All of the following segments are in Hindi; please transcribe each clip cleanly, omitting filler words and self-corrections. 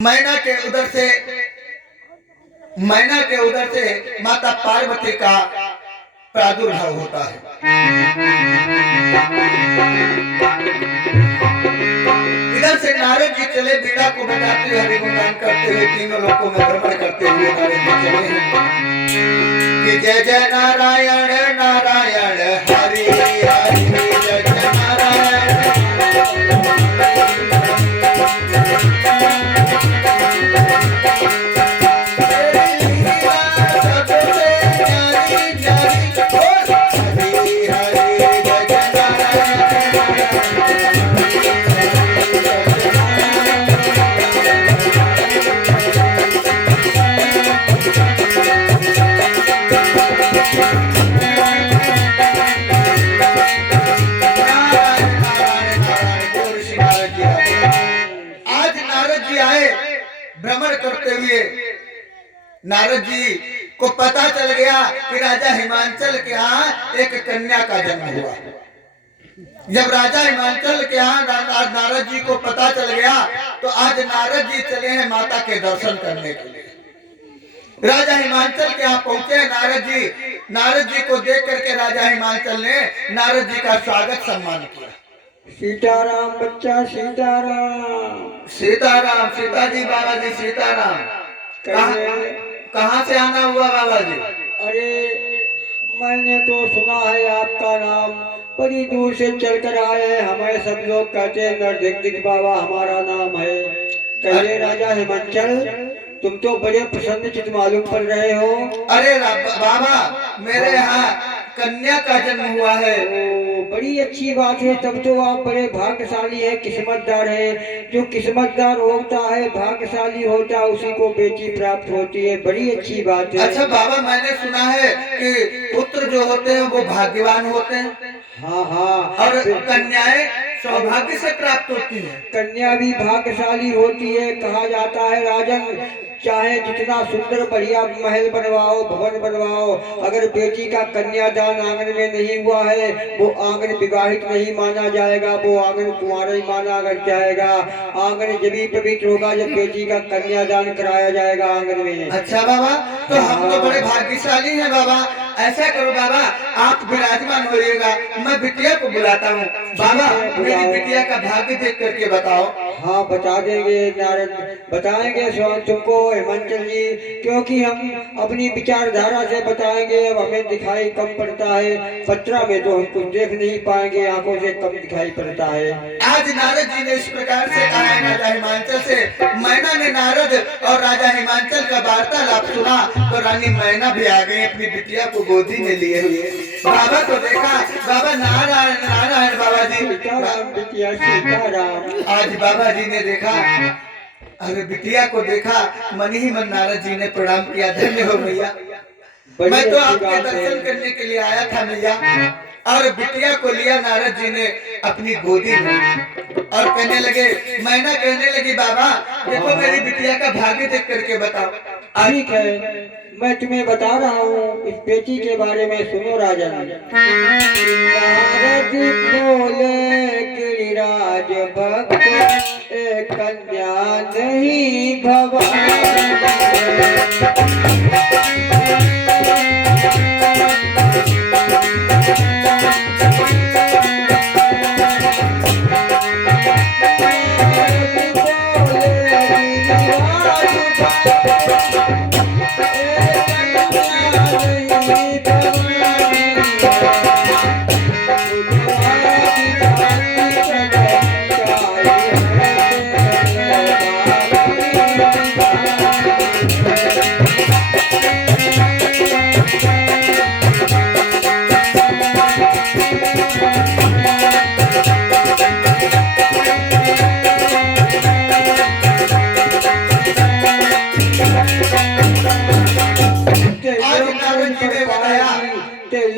मैना के उधर से मैना के उधर से माता पार्वती का प्रादुर्भाव होता है। इधर से नारद जी चले बीड़ा को बजाते हुए हरि गुणगान करते हुए तीनों लोकों में भ्रमण करते हुए नारद जी चले कि जय जय नारायण नारायण हरि हरि जय जय नारायण। भ्रमण करते हुए नारद जी को पता चल गया कि राजा हिमांचल के यहाँ एक कन्या का जन्म हुआ। जब राजा हिमांचल के यहाँ नारद जी को पता चल गया तो आज नारद जी चले हैं माता के दर्शन करने के लिए। राजा हिमांचल के यहाँ पहुंचे नारद जी को देख करके राजा हिमांचल ने नारद जी का स्वागत सम्मान किया। सीताराम बच्चा सीताराम। सीताराम सीता जी बाबा जी सीताराम। कहाँ से आना हुआ बाबा जी? अरे मैंने तो सुना है आपका नाम, बड़ी दूर से चल कर आए हैं। हमें सब लोग कहते हैं नरदिक बाबा हमारा नाम है। कहिए राजा हिमांचल, तुम तो बड़े प्रसन्न चित मालूम पड़ रहे हो। अरे बाबा मेरे यहाँ कन्या का जन्म हुआ है। बड़ी अच्छी बात है, तब तो आप बड़े भाग्यशाली है, किस्मतदार है। जो किस्मतदार होता है, भाग्यशाली होता है, उसी को बेटी प्राप्त होती है। बड़ी अच्छी बात है। अच्छा बाबा, मैंने सुना है कि पुत्र जो होते हैं वो भाग्यवान होते हैं। हाँ हाँ, और कन्याएं सौभाग्य से प्राप्त होती है। कन्या भी भाग्यशाली होती है। कहा जाता है राजन, चाहे जितना सुंदर बढ़िया महल बनवाओ, भवन बनवाओ, अगर बेटी का कन्यादान आंगन में नहीं हुआ है, वो आंगन विवाहित नहीं माना जाएगा, वो आंगन कुंवारा ही माना जाएगा। आंगन जब भी पवित्र होगा जब बेटी का कन्यादान कराया जाएगा आंगन में। अच्छा बाबा, तो हम तो बड़े भाग्यशाली हैं बाबा। ऐसा करो बाबा, आप विराजमान होइएगा, मैं बिटिया को बुलाता हूँ। बाबा मेरी बिटिया का भाग्य देख करके बताओ। हाँ बता देंगे नारद, बताएंगे स्वयं तुमको हिमांचल जी, क्योंकि हम अपनी विचारधारा से बताएंगे। अब हमें दिखाई कम पड़ता है, पत्रा में तो हम कुछ देख नहीं पाएंगे, आंखों से कम दिखाई पड़ता है। आज नारद जी ने इस प्रकार से कहा है राजा हिमांचल से। मैना ने नारद और राजा हिमांचल का वार्तालाप सुना तो रानी मैना भी आ गई अपनी बिटिया को गोदी में लिए हुए। बाबा को देखा, बाबा नारायण नारायण बाबा जी। बिटिया सीताराम। आज बाबा जी ने देखा, अरे बिटिया को देखा, मन ही मन नारद जी ने प्रणाम किया। धन्य हो भैया, मैं तो आपके दर्शन करने के लिए आया था भैया। और बिटिया को लिया नारद जी ने अपनी गोदी में और कहने लगे, मैना कहने लगी बाबा देखो मेरी बिटिया का भाग्य देख करके बताओ। ठीक है, मैं तुम्हें बता रहा हूँ इस बेटी के बारे में। सुनो राजन। नारद बोले गिरिराज भक्त, एक कन्या नहीं भवानी।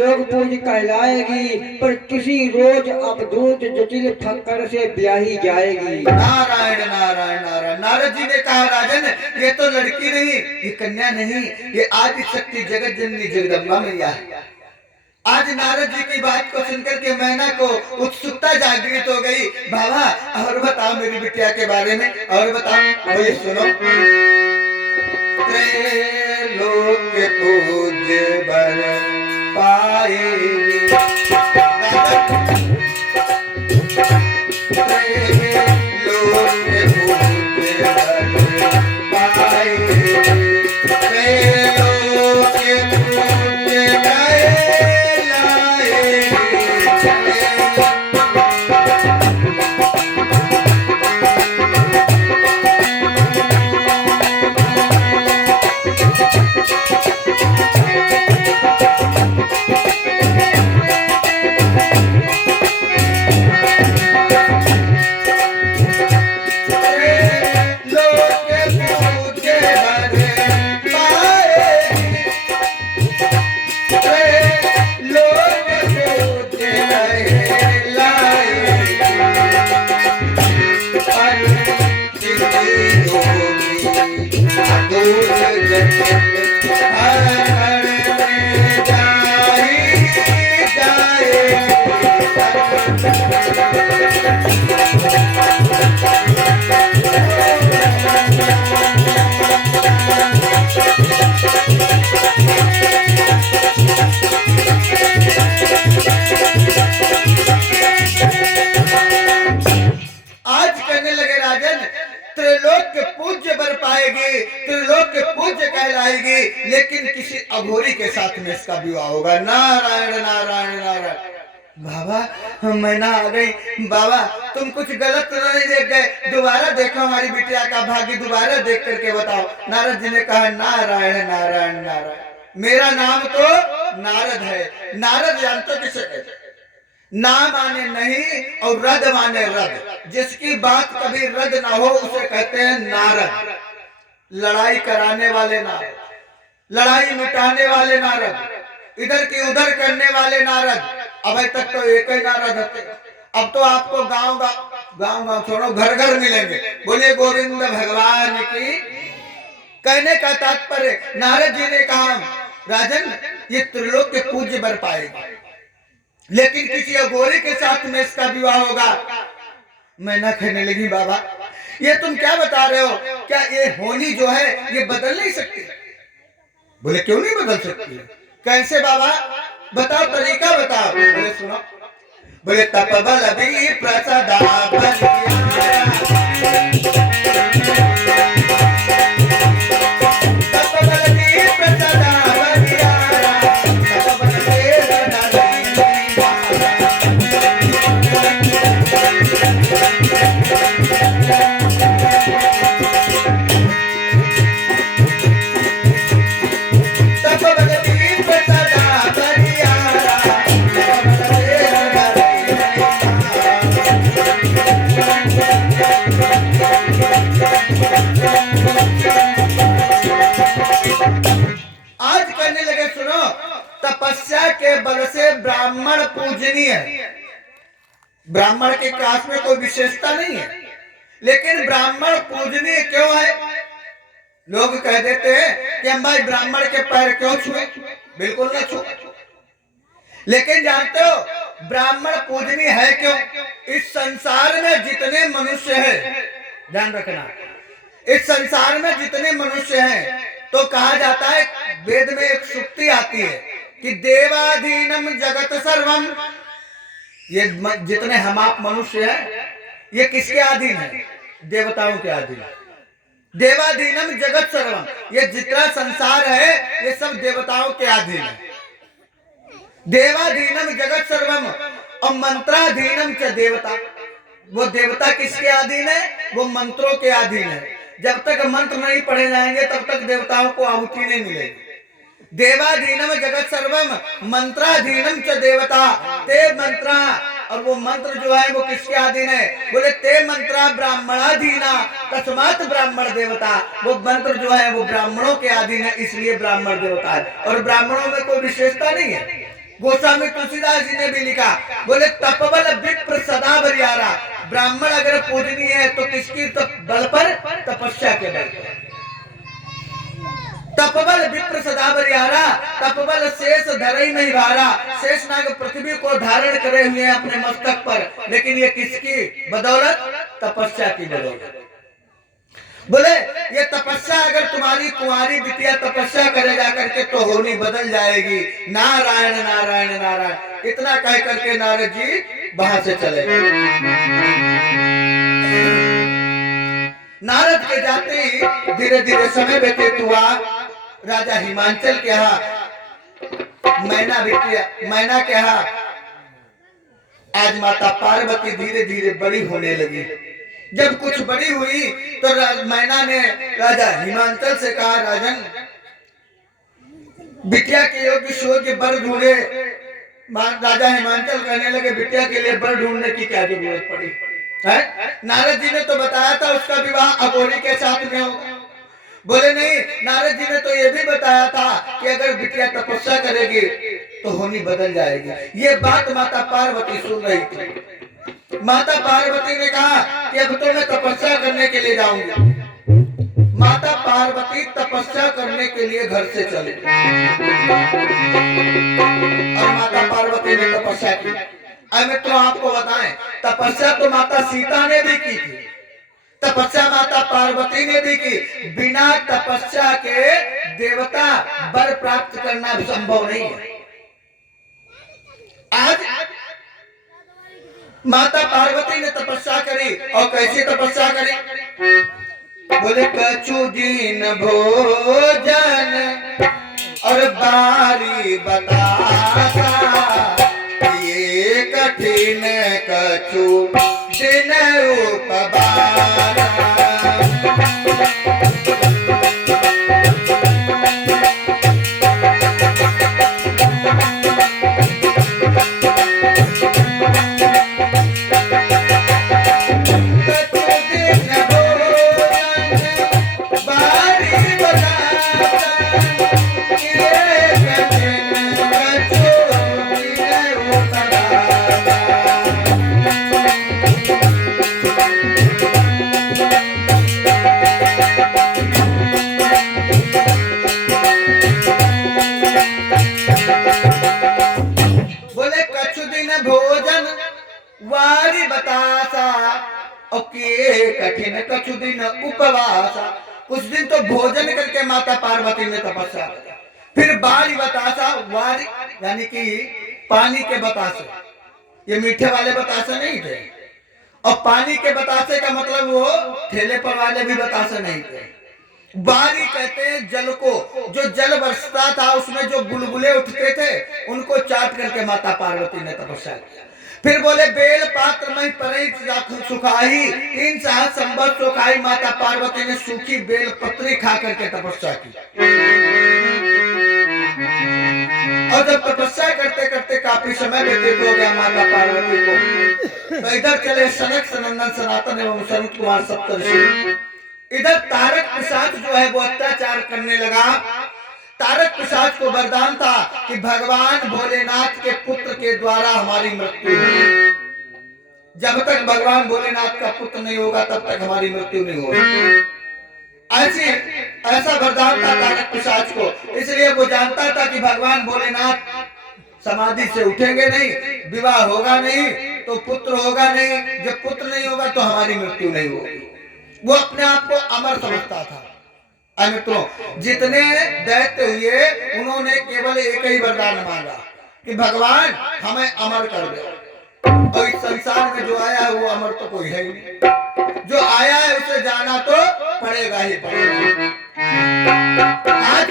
लोग पूज कहलाएगी, पर किसी रोज अवधूत जटिल फक्कर से ब्याही जाएगी। नारायण नारायण नारायण। नारद जी ने कहा राजन, ये तो लड़की नहीं, ये कन्या नहीं, ये आदि शक्ति जगत जननी जगदम्बा मैया है। आज नारद जी की बात को सुनकर के मैना को उत्सुकता जागृत हो गई। बाबा और बताओ मेरी बिटिया के बारे में, और बताओ। बोले सुनो, त्रैलोक पूज्य बर पाए, त्रिलोक के पूज्य बर पाएगी, त्रिलोक के पूज्य कहलाएगी, लेकिन किसी अघोरी के साथ में इसका विवाह होगा। नारायण नारायण नारायण। बाबा मैना आ गई। बाबा तुम कुछ गलत तो नहीं देख गए? दोबारा देखो हमारी बिटिया का भाग्य, दोबारा देख करके बताओ। नारद जी ने कहा नारायण नारायण नारायण। मेरा नाम तो नारद है। नारद जानते किसे कहते? ना माने नहीं और रद माने रद। जिसकी बात कभी रद ना हो उसे कहते हैं नारद। लड़ाई कराने वाले नारद, लड़ाई मिटाने वाले नारद, इधर की उधर करने वाले नारद। अभी तक तो एक ही नारद थे, अब तो आपको गांव गांव छोड़ो घर घर मिलेंगे। बोलिए गोविंद भगवान की। कहने का तात्पर्य नारद जी ने कहा राजन ये त्रिलोक के पूज्य बर पाएगा, लेकिन किसी अघोरी के साथ में इसका विवाह होगा। मैना कहने लगी बाबा ये तुम क्या बता रहे हो? क्या ये होनी जो है ये बदल नहीं सकती? बोले क्यों नहीं बदल सकती? कैसे बाबा बताओ, तरीका बताओ। बोले सुनो, बोले तपबल भी प्रसदा तपस्या के बल से ब्राह्मण पूजनीय है। ब्राह्मण के कास्ट में कोई विशेषता नहीं है, लेकिन ब्राह्मण पूजनीय क्यों है? लोग कह देते हैं कि हम भाई ब्राह्मण के पैर क्यों छुए? बिल्कुल न छुए। लेकिन जानते हो ब्राह्मण पूजनीय है क्यों? इस संसार में जितने मनुष्य हैं, ध्यान रखना, इस संसार में जितने मनुष्य हैं तो कहा जाता है, वेद में एक सूक्ति आती है कि देवाधीनम जगत सर्वम। ये जितने हम आप मनुष्य हैं ये किसके अधीन है? देवताओं के अधीन। देवाधीनम जगत सर्वम, ये जितना संसार है ये सब देवताओं के अधीन है। देवाधीनम जगत सर्वम और मंत्राधीनम च देवता। वो देवता किसके अधीन है? वो मंत्रों के अधीन है। जब तक मंत्र नहीं पढ़े जाएंगे तब तक देवताओं को आहुति नहीं मिलेगी। देवाधीनम जगत सर्वम मंत्राधीनम च देवता। ते मंत्रा, और वो मंत्र जो है वो किसके अधीन है? बोले ते मंत्रा ब्राह्मणाधीना तस्मात् ब्राह्मण देवता। वो मंत्र जो है वो ब्राह्मणों के अधीन है, इसलिए ब्राह्मण देवता है। और ब्राह्मणों में कोई विशेषता नहीं है। गोस्वामी तुलसीदास जी ने भी लिखा, बोले तपबल विप्र सदा बरियारा। ब्राह्मण अगर पूजनीय है तो किसकी बल पर? तपस्या के बल पर। तपबल विप्र सदा बरियारा, तपबल शेष धरई में ही भारा। शेष नाग पृथ्वी को धारण करे हुए हैं अपने मस्तक पर, लेकिन ये किसकी बदौलत? तपस्या की बदौलत। बोले ये तपस्या अगर तुम्हारी कुंवारी बिटिया तपस्या करे जा करके तो होनी बदल जाएगी। नारायण नारायण नारायण इतना कह करके नारद जी वहां से चले। नारद के जाते ही धीरे धीरे समय व्यतीत हुआ। राजा हिमांचल के यहाँ मैना के यहाँ आज माता पार्वती धीरे धीरे बड़ी होने लगी। जब कुछ बड़ी हुई तो मैना ने राजा हिमांचल से कहा, राजन बिटिया के योग्य सुयोग्य वर ढूंढे। राजा हिमांचल कहने लगे, बिटिया के लिए वर ढूंढने की क्या जरूरत पड़ी है? नारद जी ने तो बताया था उसका विवाह अघोरी के साथ में होगा। बोले नहीं, नारद जी ने तो ये भी बताया था कि अगर बिटिया तपस्या करेगी तो होनी बदल जाएगी। ये बात माता पार्वती सुन रही थी। माता पार्वती ने कहा कि अब तो मैं तपस्या करने के लिए जाऊंगी। माता पार्वती तपस्या करने के लिए घर से चले और माता पार्वती ने तपस्या की। अब मित्रों आपको बताएं, तपस्या तो माता सीता ने भी की थी, तपस्या माता पार्वती ने भी की। बिना तपस्या के देवता वर प्राप्त करना संभव नहीं है। आज माता पार्वती ने तपस्या करी, और कैसी तपस्या करी? बोले कछु दिन भोजन और बारी बतासा, ये कठिन कछु दिन उपवासा। कठिन कछु दिन उपवासा, कुछ दिन तो भोजन करके माता पार्वती ने तपस्या किया। फिर बारी बतासा, वारी यानी कि पानी के बतासे, ये मीठे वाले बतासे नहीं थे। और पानी के बतासे का मतलब वो ठेले पर वाले भी बतासे नहीं थे। बारी कहते हैं जल को, जो जल बरसता था उसमें जो बुलबुले उठते थे उनको चाट करके माता पार्वती ने तपस्या किया। फिर बोले बेल पात्र में परई सुखाई, 3 सहस्र संवत सुखाई। माता पार्वती ने सूखी बेल पत्री खा करके तपस्या की। और जब तपस्या करते करते काफी समय व्यतीत हो गया माता पार्वती को, तो इधर चले सनक सनंदन सनातन एवं सनत कुमार सप्तर्षि। इधर तारक पिशाच जो है वो अत्याचार करने लगा। तारक पिशाच को वरदान था कि भगवान भोलेनाथ के पुत्र के द्वारा हमारी मृत्यु होगी। जब तक भगवान भोलेनाथ का पुत्र नहीं होगा तब तक हमारी मृत्यु नहीं होगी। ऐसा वरदान था तारक पिशाच को। इसलिए वो जानता था कि भगवान भोलेनाथ समाधि से उठेंगे नहीं, विवाह होगा नहीं तो पुत्र होगा नहीं, जब पुत्र नहीं होगा तो हमारी मृत्यु नहीं होगी। वो अपने आप को अमर समझता था। मित्रों, जितने दैत्य हुए उन्होंने केवल एक ही वरदान मांगा कि भगवान हमें अमर कर दे। और इस संसार में जो आया है वो अमर तो कोई है ही नहीं। जो आया है उसे जाना तो पड़ेगा ही पड़ेगा। आज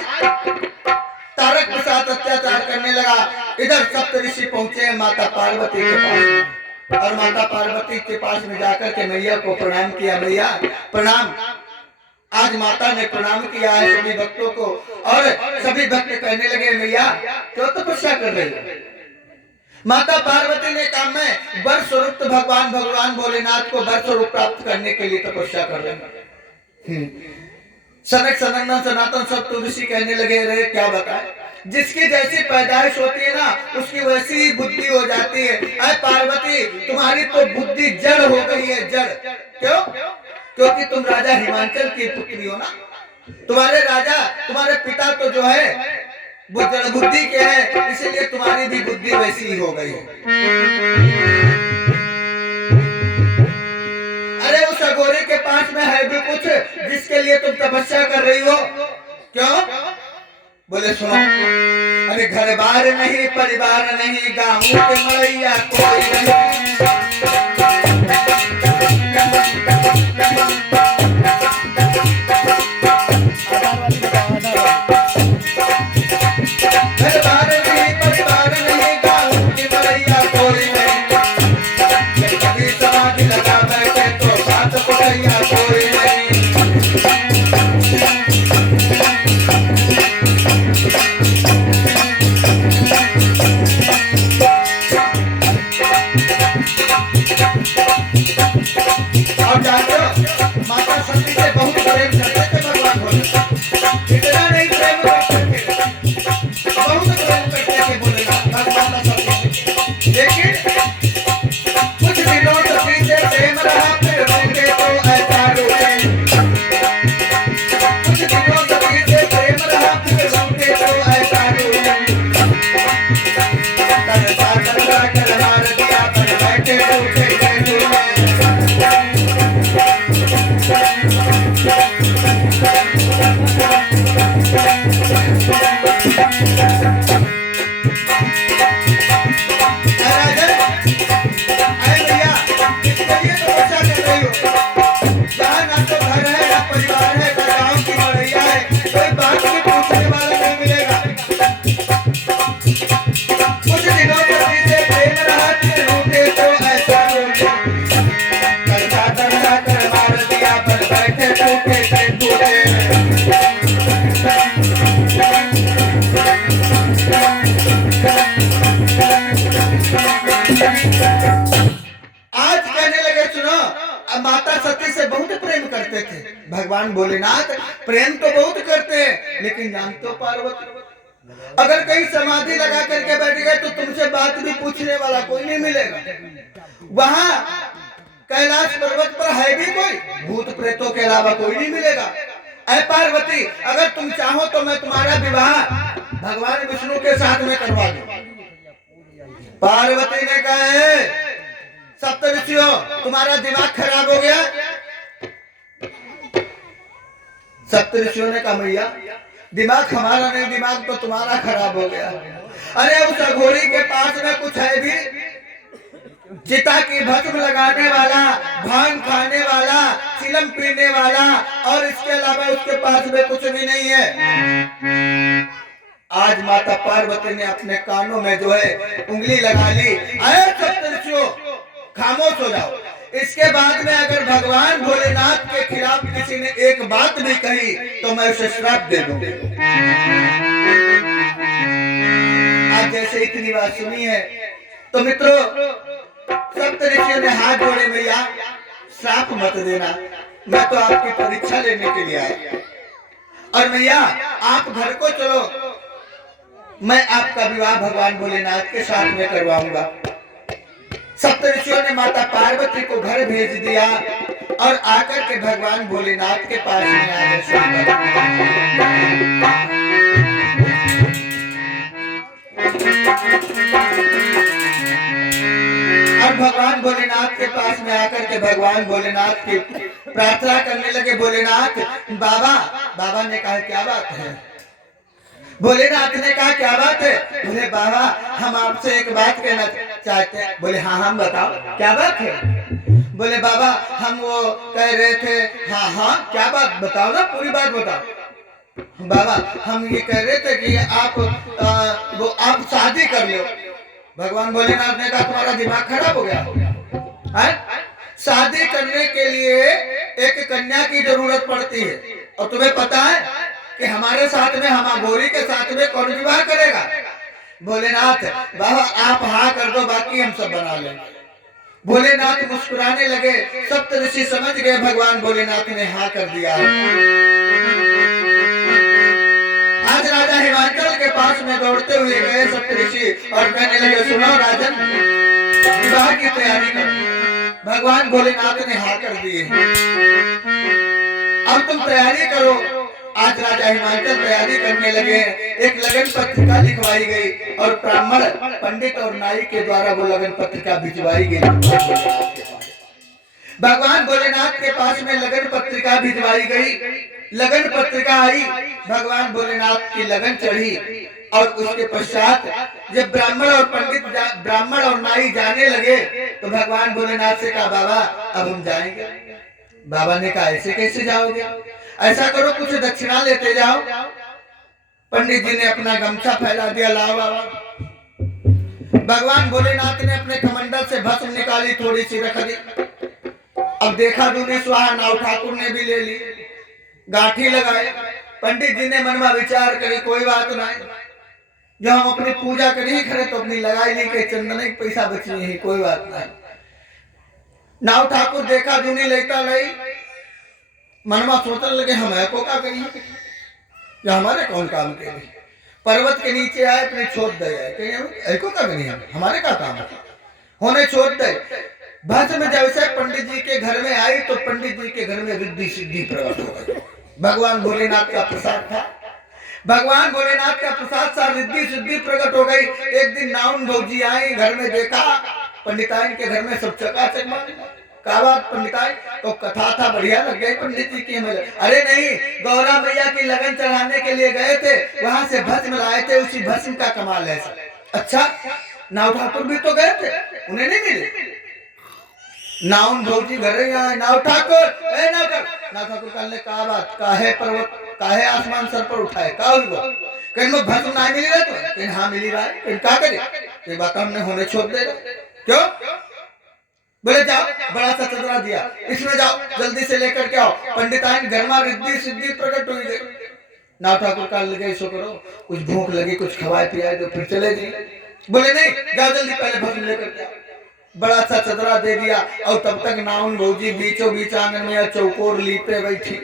तारक के साथ अत्याचार करने लगा। इधर सप्तऋषि पहुंचे माता पार्वती के पास, और माता पार्वती के पास में जाकर के मैया को प्रणाम किया। मैया प्रणाम। आज माता ने प्रणाम किया है सभी भक्तों को, और सभी भक्त कहने लगे मैया क्यों तपस्या कर रही हो? माता पार्वती ने कहा मैं वर स्वरूप भगवान भोलेनाथ को वर स्वरूप प्राप्त करने के लिए तपस्या कर रहे हैं। सनक सनंदन सनातन सप्तऋषि कहने लगे रे क्या बताए, जिसकी जैसी पैदाइश होती है ना उसकी वैसी ही बुद्धि हो जाती है। अरे पार्वती तुम्हारी तो बुद्धि जड़ हो गई है, जड़। क्यों? क्योंकि तुम राजा हिमांचल की पुत्री हो ना। तुम्हारे राजा, तुम्हारे पिता तो जो है वो जड़ बुद्धि के हैं, इसीलिए तुम्हारी भी बुद्धि वैसी ही हो गई है। अरे उस अघोरी के पास में है भी कुछ जिसके लिए तुम तपस्या कर रही हो? क्यों? बोले सुनो, अरे घर बार नहीं, परिवार नहीं, गाँव के मड़ैया कोई नहीं। घर बार नहीं, परिवार नहीं, गाँव की मड़ैया कोई नहीं। कभी समाधि लगा बैठे तो बात पकैया कोई नहीं। और जानते हो, माता सती से बहुत प्रेम करते थे भगवान भोलेनाथ। इतना नहीं प्रेम करते थे, बहुत प्रेम करते थे भोलेनाथ भगवान सती से। लेकिन कुछ दिनों सती से प्रेम रहा, फिर रोके तो ऐसा रोके। कुछ दिनों सती से प्रेम रहा, फिर रोके तो ऐसा रोके। तरसा तरसा कर मार दिया, पर बैठे रोके गए डूबे। आज कहने लगे सुनो, अब माता सती से बहुत प्रेम करते थे भगवान भोलेनाथ। प्रेम तो बहुत करते हैं, लेकिन जानते हो पार्वती, अगर कहीं समाधि लगा करके बैठ गए तो तुमसे बात भी पूछने वाला कोई नहीं मिलेगा। वहां कैलाश पर्वत पर है भी कोई, भूत प्रेतों के अलावा कोई नहीं मिलेगा। ऐ पार्वती, अगर तुम चाहो तो मैं तुम्हारा विवाह भगवान विष्णु के साथ में करवा दूं। पार्वती ने कहा, सप्तऋषियों तुम्हारा दिमाग खराब हो गया? सप्तऋषियों ने कहा, मैया दिमाग हमारा नहीं, दिमाग तो तुम्हारा खराब हो गया। अरे उस अघोरी के पास में कुछ है भी? चिता की भस्म लगाने वाला, भांग खाने वाला, चिलम पीने वाला, और इसके अलावा उसके पास में कुछ भी नहीं है। आज माता पार्वती ने अपने कानों में जो है उंगली लगा ली। अरे सप्तऋषियों खामोश हो जाओ, इसके बाद में अगर भगवान भोलेनाथ के खिलाफ किसी ने एक बात भी कही तो मैं उसे श्राप दे दूंगी। आज जैसे इतनी बात सुनी है तो मित्रों, सप्तऋषियों ने हाथ जोड़े, मैया श्राप मत देना, मैं तो आपकी परीक्षा लेने के लिए आया। और मैया आप घर को चलो, मैं आपका विवाह भगवान भोलेनाथ के साथ में करवाऊंगा। सप्तऋषियों ने माता पार्वती को घर भेज दिया और आकर के भगवान भोलेनाथ के पास में आने शुरू और भगवान भोलेनाथ के पास में आकर के भगवान भोलेनाथ की प्रार्थना करने लगे। भोलेनाथ बाबा, बाबा ने कहा क्या बात है? भोलेनाथ ने कहा क्या बात है? बोले बाबा हम आपसे एक बात कहना चाहते हैं। बोले हाँ हाँ बताओ क्या बात है? बोले बाबा हम वो कह रहे थे, हाँ हाँ क्या बात बताओ ना, पूरी बात बताओ। बाबा हम ये कह रहे थे कि आप शादी कर लो। भगवान भोलेनाथ ने कहा तुम्हारा दिमाग खराब हो गया है? शादी करने के लिए एक कन्या की जरूरत पड़ती है, और तुम्हें पता है कि हमारे साथ में, हम अघोरी के साथ में कौन विवाह करेगा? भोलेनाथ बाबा आप हाँ कर दो, बाकी हम सब बना लेंगे। भोलेनाथ मुस्कुराने लगे। सप्तऋषि समझ गए भगवान भोलेनाथ ने हाँ कर दिया। आज राजा हिमाचल के पास में दौड़ते हुए गए सप्तऋषि और कहने लगे सुनो राजन, विवाह की तैयारी करो। भगवान भोलेनाथ ने हाँ कर दिए, अब तुम तैयारी करो, आज राजा हिमांचल तैयारी करने लगे हैं। एक लगन पत्रिका लिखवाई गई और ब्राह्मण पंडित और नाई के द्वारा वो लगन पत्रिका भिजवाई गई। भगवान भोलेनाथ के पास में लगन पत्रिका भिजवाई गई। लगन पत्रिका आई, भगवान भोलेनाथ की लगन चढ़ी और उसके पश्चात जब ब्राह्मण और नाई जाने लगे तो भगवान भोलेनाथ से कहा, बाबा अब हम जाएंगे। बाबा ने कहा, ऐसे कैसे जाओगे? ऐसा करो, कुछ दक्षिणा लेते जाओ। पंडित जी ने अपना गमछा फैला दिया, लाओ बाबा। भगवान भोलेनाथ ने अपने कमंडल से भस्म निकाली, थोड़ी सी रख दी। अब देखा दूने स्वाहा, नाव ठाकुर ने भी ले ली, गांठी लगाए। पंडित जी ने मन में विचार करी, कोई बात नहीं, जब हम अपनी पूजा करी खरे तो अपनी लगाई ली के चंदन के पैसा बची है, कोई बात नहीं। नाव ठाकुर देखा दूनी लेता लई, मनमा सोचने लगे हम को का करी, या हमारे कौन काम के लिए। पर्वत के नीचे आए, अपने छोड़ दे को का करी, हमारे का काम होने छोड़ दे। भस्म जब से पंडित जी के घर में आई तो पंडित जी के घर में रिद्धि सिद्धि प्रकट हो गई। भगवान भोलेनाथ का प्रसाद था, भगवान भोलेनाथ का प्रसाद सा रिद्धि सिद्धि प्रकट हो गई। एक दिन नाउन भौजी आई, घर में देखा पंडिताइन के घर में सब चकाचक। का बात पंडिताइन? तो कथा था, बढ़िया लग गई पंडित जी की। अरे नहीं, गौरा मैया की लगन चढ़ाने के लिए गए थे, वहां से भस्म लाए थे, उसी भस्म का कमाल है। अच्छा, नाव ठाकुर भी तो गए थे, उन्हें नहीं मिले। नाउन भौजी घरे आए, नाव ठाकुर, ए नाव ठाकुर कहने का बात, काहे पर्वत काहे आसमान सर पर उठाए, का हुआ? कहीं मैं भस्म नहीं मिली रहा, तो कहीं हाँ मिली रहा है, कहीं क्या करे? ये बात हमने होने छोड़ देगा। क्यों? बोले जाओ, बड़ा सा चदरा दिया, इसमें जाओ, जल्दी से लेकर के आओ। पंडिताइन घर में रिद्धि सिद्धि प्रकट हुई गई। नाव ठाकुर का लगे, सो करो, कुछ भूख लगी, कुछ खवाए पियाए तो फिर चले जाइए। बोले नहीं, जाओ जल्दी पहले भस्म लेकर के आओ। बड़ा सा चदरा दे दिया और तब तक नाउन भौजी बीचों बीच आंगन में चौकोर लीपे बैठी।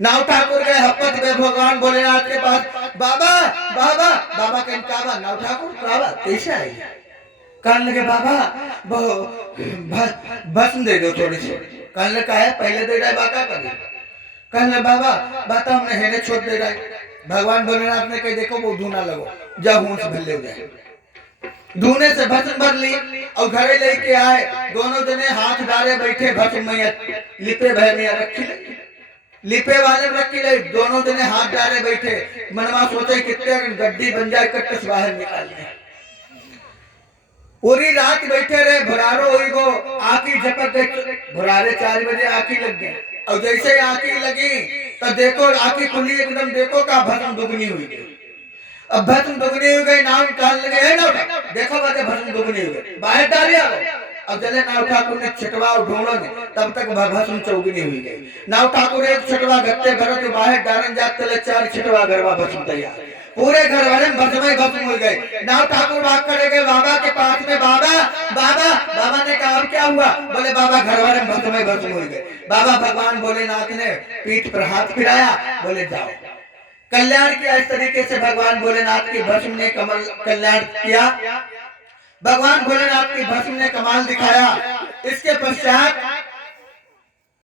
नाव ठाकुर गए हपत में भगवान भोलेनाथ के पास, बाबा बाबा बाबा कहीं काबा, नाव ठाकुर काबा कैसे आई? कहने लगे, बाबा भस्म दे दो थोड़ी सी। कहने लगे, का है पहले दे रहा बाका कर। कहने लगे, बाबा बात हमने हेने छोड़ दे रहा है। भगवान भोलेनाथ ने कही, देखो वो धूना लगो, जब हूं से भले हो जाए। धूने से भस्म भर ली और घरे लेके आए। दोनों जने हाथ डाले बैठे, भस्म मैया लिपे भय मैया रखी ले, लिपे वाले रखी ले। दोनों जने हाथ डाले बैठे, मनवा सोचे कितने गड्डी बन जाए, कट्टस बाहर निकालने। पूरी रात बैठे रहे, भरारो हुई गो, आंखी झपक गई। भरारे 4 बजे आंखी लग गई और जैसे आंखी लगी तो देखो आंखी खुली एकदम, देखो का भस्म दुगनी हुई गई। अब भस्म दुगनी हो गई, नाव निकालने लगे, नाव देखो बातें भस्म दुगनी हो गई, बाहर डालिया। अब जले नाव ठाकुर ने छिटवा ढूंढो ने, तब तक भस्म चौगनी हुई गई। नाव ठाकुर एक छिटवा गत्ते भरो के बाहर डालन जाते ले, 4 छिटवा गरबा भस्म तैयार। पूरे घर वाले भस्म हो गए। नाव ठाकुर भाग करे गए बाबा के पास में, बाबा बाबा बाबा ने कहा, अब क्या हुआ? बोले, बाबा घर वाले भस्म हो गए। बाबा भगवान भोलेनाथ ने पीठ पर हाथ फिराया, बोले जाओ। कल्याण किया। इस तरीके से भगवान भोलेनाथ की भस्म ने कल्याण किया। भगवान भोलेनाथ की भस्म ने कमाल दिखाया। इसके पश्चात